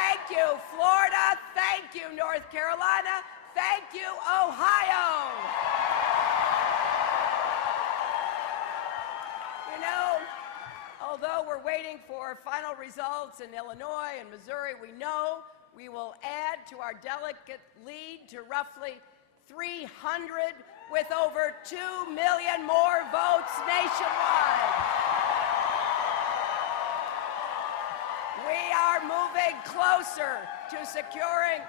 Thank you, Florida. Thank you, North Carolina. Thank you, Ohio. You know, although we're waiting for final results in Illinois and Missouri, we know we will add to our delegate lead to roughly 300 with over 2 million more votes nationwide. We are moving closer to securing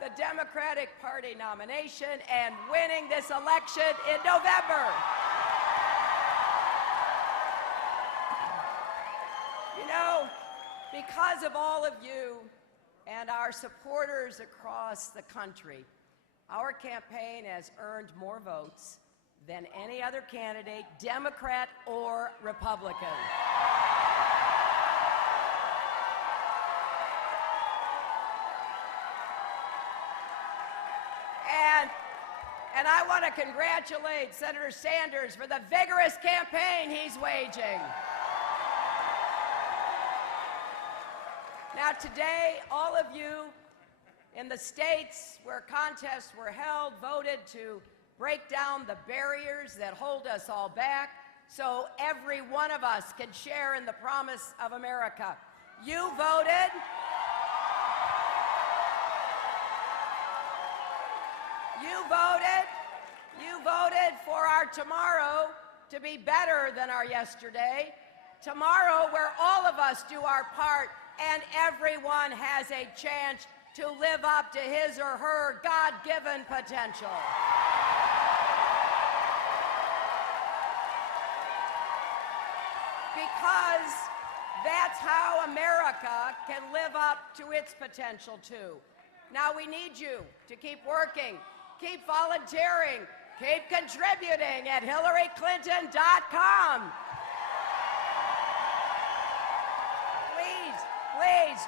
the Democratic Party nomination and winning this election in November. You know, because of all of you and our supporters across the country, our campaign has earned more votes than any other candidate, Democrat or Republican. And I want to congratulate Senator Sanders for the vigorous campaign he's waging. Now today, all of you in the states where contests were held voted to break down the barriers that hold us all back so every one of us can share in the promise of America. You voted. You voted for our tomorrow to be better than our yesterday. Tomorrow where all of us do our part and everyone has a chance to live up to his or her God-given potential. Because that's how America can live up to its potential too. Now we need you to keep working, keep volunteering, keep contributing at HillaryClinton.com. Please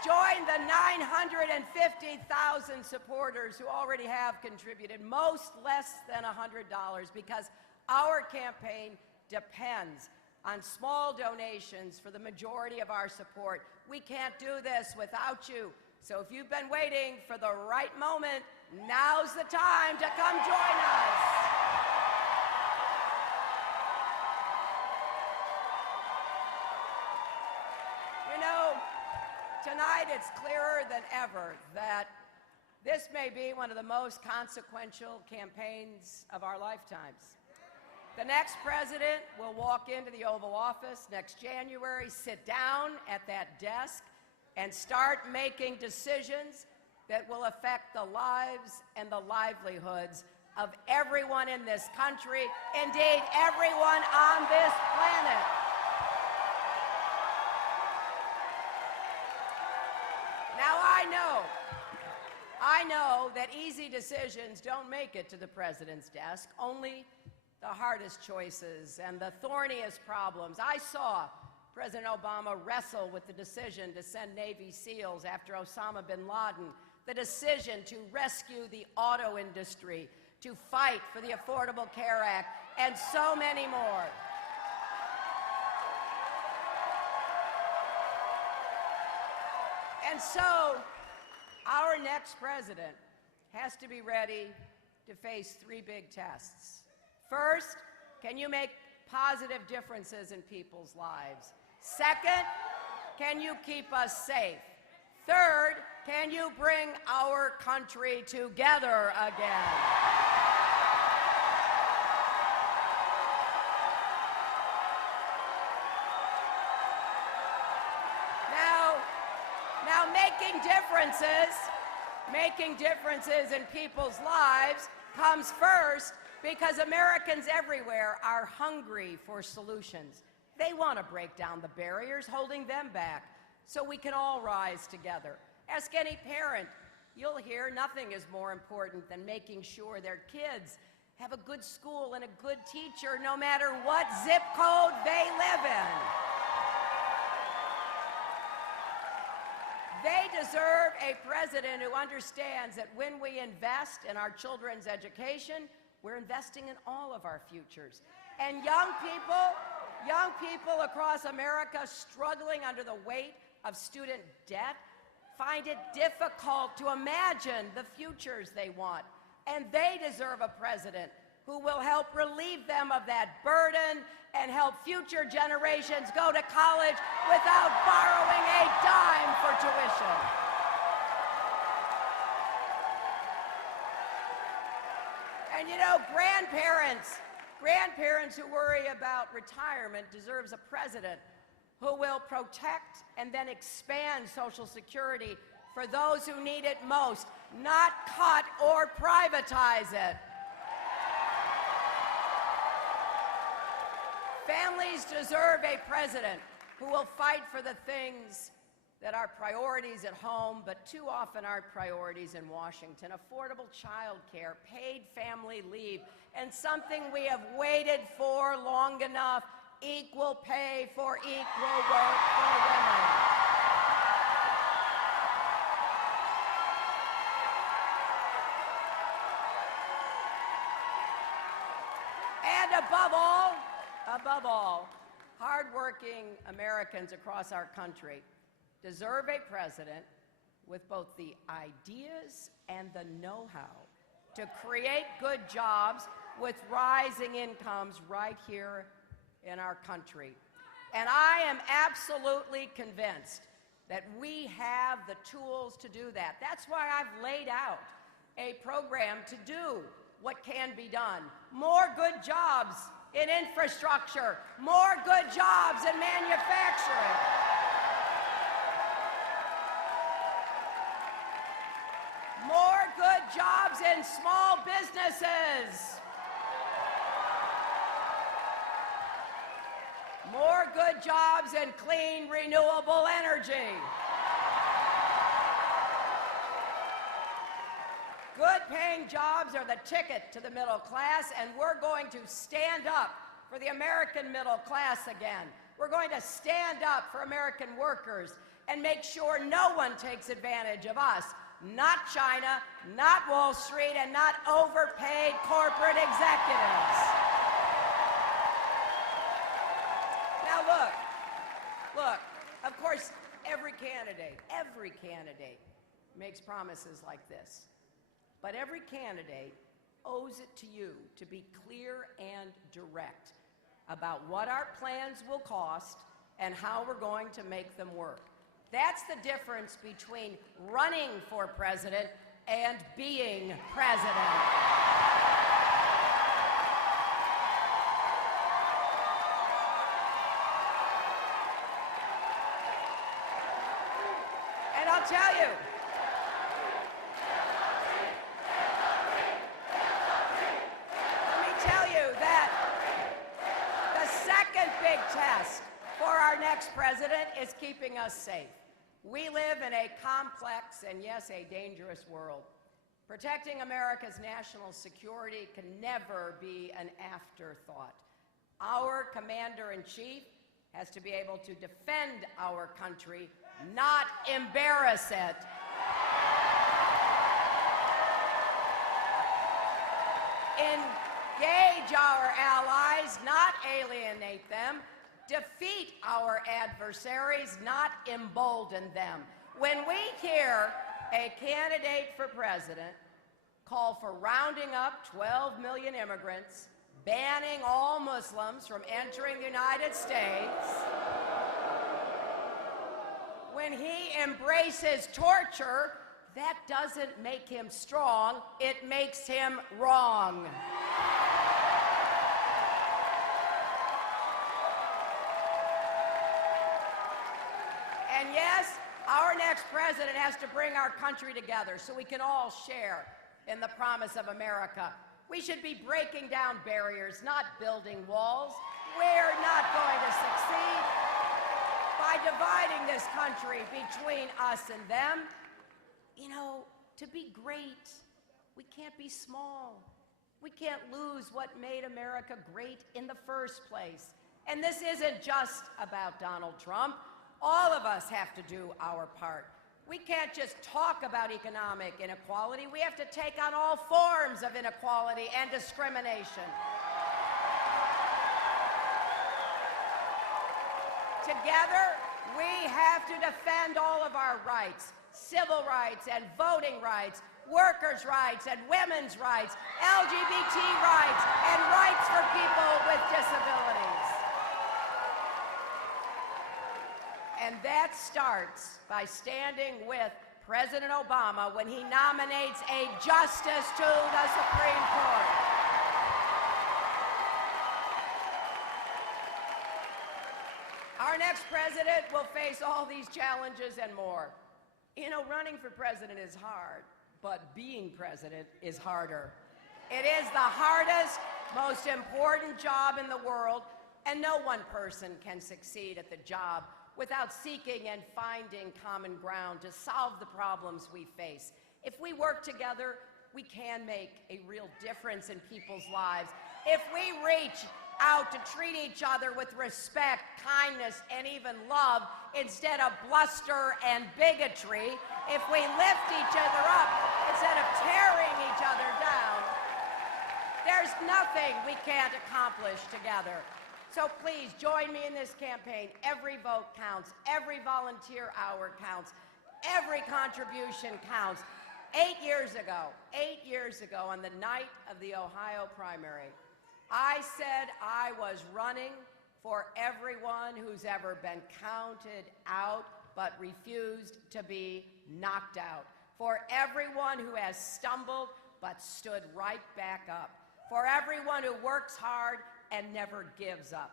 join the 950,000 supporters who already have contributed, most less than $100, because our campaign depends on small donations for the majority of our support. We can't do this without you. So if you've been waiting for the right moment, now's the time to come join us. You know, tonight it's clearer than ever that this may be one of the most consequential campaigns of our lifetimes. The next president will walk into the Oval Office next January, sit down at that desk, and start making decisions that will affect the lives and the livelihoods of everyone in this country, indeed everyone on this planet. Now I know that easy decisions don't make it to the president's desk, only the hardest choices and the thorniest problems. I saw President Obama wrestle with the decision to send Navy SEALs after Osama bin Laden, the decision to rescue the auto industry, to fight for the Affordable Care Act, and so many more. And so, our next president has to be ready to face three big tests. First, can you make positive differences in people's lives? Second, can you keep us safe? Third, can you bring our country together again? Now making differences in people's lives comes first because Americans everywhere are hungry for solutions. They want to break down the barriers holding them back so we can all rise together. Ask any parent. You'll hear nothing is more important than making sure their kids have a good school and a good teacher no matter what zip code they live in. They deserve a president who understands that when we invest in our children's education, we're investing in all of our futures. And young people across America struggling under the weight of student debt, find it difficult to imagine the futures they want. And they deserve a president who will help relieve them of that burden and help future generations go to college without borrowing a dime for tuition. And you know, grandparents who worry about retirement deserves a president who will protect and then expand Social Security for those who need it most, not cut or privatize it. Families deserve a president who will fight for the things that are priorities at home, but too often aren't priorities in Washington. Affordable child care, paid family leave, and something we have waited for long enough, equal pay for equal work for women. And above all, hardworking Americans across our country deserve a president with both the ideas and the know-how to create good jobs with rising incomes right here in our country. And I am absolutely convinced that we have the tools to do that. That's why I've laid out a program to do what can be done. More good jobs in infrastructure, more good jobs in manufacturing. More good jobs in small businesses. More good jobs in clean, renewable energy. Good-paying jobs are the ticket to the middle class, and we're going to stand up for the American middle class again. We're going to stand up for American workers and make sure no one takes advantage of us. Not China, not Wall Street, and not overpaid corporate executives. Now look, of course, every candidate makes promises like this. But every candidate owes it to you to be clear and direct about what our plans will cost and how we're going to make them work. That's the difference between running for president and being president. And I'll tell you, big test for our next president is keeping us safe. We live in a complex and, yes, a dangerous world. Protecting America's national security can never be an afterthought. Our commander-in-chief has to be able to defend our country, not embarrass it. Engage our allies, not alienate them. Defeat our adversaries, not embolden them. When we hear a candidate for president call for rounding up 12 million immigrants, banning all Muslims from entering the United States, when he embraces torture, that doesn't make him strong, it makes him wrong. And yes, our next president has to bring our country together so we can all share in the promise of America. We should be breaking down barriers, not building walls. We're not going to succeed by dividing this country between us and them. You know, to be great, we can't be small. We can't lose what made America great in the first place. And this isn't just about Donald Trump. All of us have to do our part. We can't just talk about economic inequality. We have to take on all forms of inequality and discrimination. Together, we have to defend all of our rights. civil rights and voting rights, workers' rights and women's rights, LGBT rights, and rights for people with disabilities. And that starts by standing with President Obama when he nominates a justice to the Supreme Court. Our next president will face all these challenges and more. You know, running for president is hard, but being president is harder. It is the hardest, most important job in the world, and no one person can succeed at the job without seeking and finding common ground to solve the problems we face. If we work together, we can make a real difference in people's lives. If we reach out to treat each other with respect, kindness, and even love instead of bluster and bigotry, if we lift each other up instead of tearing each other down, there's nothing we can't accomplish together. So please join me in this campaign. Every vote counts. Every volunteer hour counts. Every contribution counts. 8 years ago, on the night of the Ohio primary, I said I was running for everyone who's ever been counted out but refused to be knocked out. For everyone who has stumbled but stood right back up. For everyone who works hard and never gives up.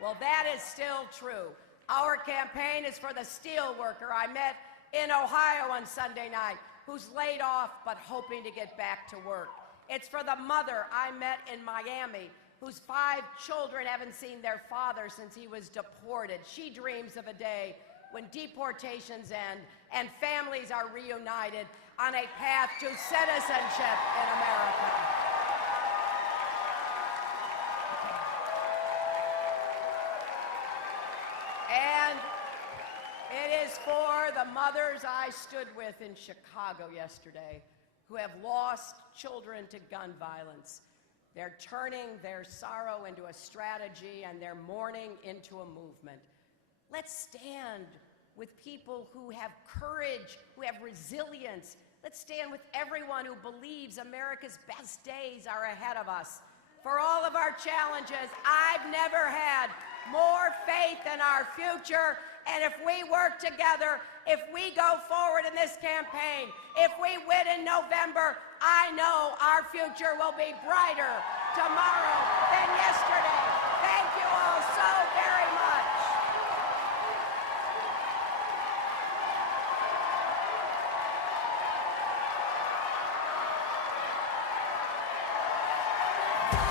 Well, that is still true. Our campaign is for the steel worker I met in Ohio on Sunday night, who's laid off but hoping to get back to work. It's for the mother I met in Miami, whose 5 children haven't seen their father since he was deported. She dreams of a day when deportations end and families are reunited on a path to citizenship in America. And it is for the mothers I stood with in Chicago yesterday who have lost children to gun violence. They're turning their sorrow into a strategy and their mourning into a movement. Let's stand with people who have courage, who have resilience. Let's stand with everyone who believes America's best days are ahead of us. For all of our challenges, I've never had more faith in our future. And if we work together, if we go forward in this campaign, if we win in November, I know our future will be brighter tomorrow than yesterday. Thank you all so very much.